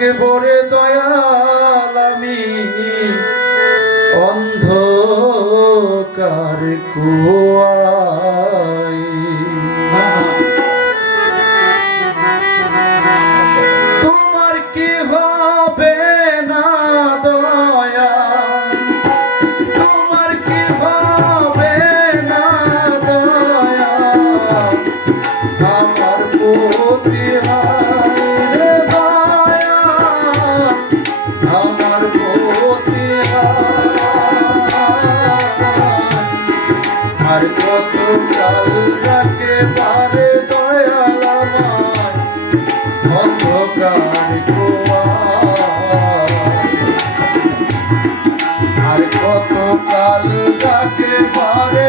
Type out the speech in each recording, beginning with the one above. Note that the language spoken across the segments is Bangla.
থাকে বরে দয়াল আমি। অন্ধকার কুয়াই তোমার কি হবে না দয়া তোমার কি হবে না দয়া আমার ডাকে পারে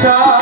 자.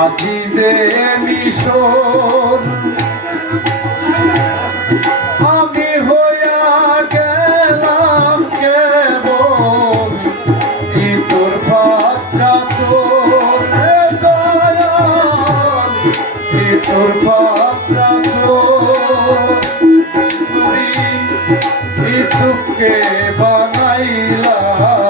আজিদে মিশন আমি হইয়া গেলাম কেবল। তোর পাত্রা তোর দয়াল। তোর পাত্রা তোর তুমি বানাইলা।